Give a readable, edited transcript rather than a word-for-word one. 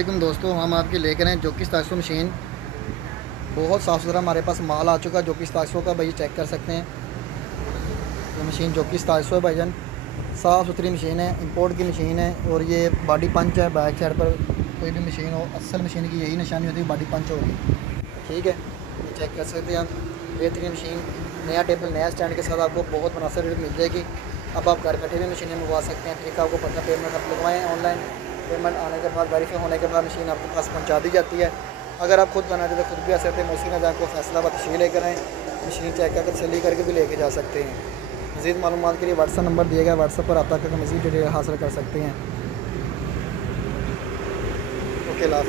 लेकिन दोस्तों हम आपके लेकर आए जो कि 700 मशीन। बहुत साफ़ सुथरा हमारे पास माल आ चुका है जो कि 700 का। भाई चेक कर सकते हैं ये मशीन जो कि 700 है भाईजान। साफ़ सुथरी मशीन है, इंपोर्ट की मशीन है। और ये बॉडी पंच है। बैक साइड पर कोई भी मशीन हो, असल मशीन की यही निशानी होती है, बॉडी पंच होगी। ठीक है, ये चेक कर सकते हैं आप। बेहतरीन मशीन, नया टेबल नया स्टैंड के साथ आपको बहुत मुनासिब रेट मिल जाएगी। अब आप घर बैठे भी मशीनें मंगवा सकते हैं। ठीक है, आपको पता, पेमेंट आप लगवाएँ ऑनलाइन। पेमेंट आने के बाद, वेरीफाई होने के बाद मशीन आपके पास पहुँचा दी जाती है। अगर आप खुद बनाते तो खुद भी आ सकते हैं। मौसी नज़ार को फैसलाबाद तशरीफ़ लेकर आएँ, मशीन चेक करके तसल्ली करके भी लेके जा सकते हैं। मज़ीद मालूमात के लिए व्हाट्सअप नंबर दिया गया, व्हाट्सअप पर रब्ता करके मज़ीद डिटेल हासिल कर सकते हैं। ओके, अल्लाह हाफ़िज़।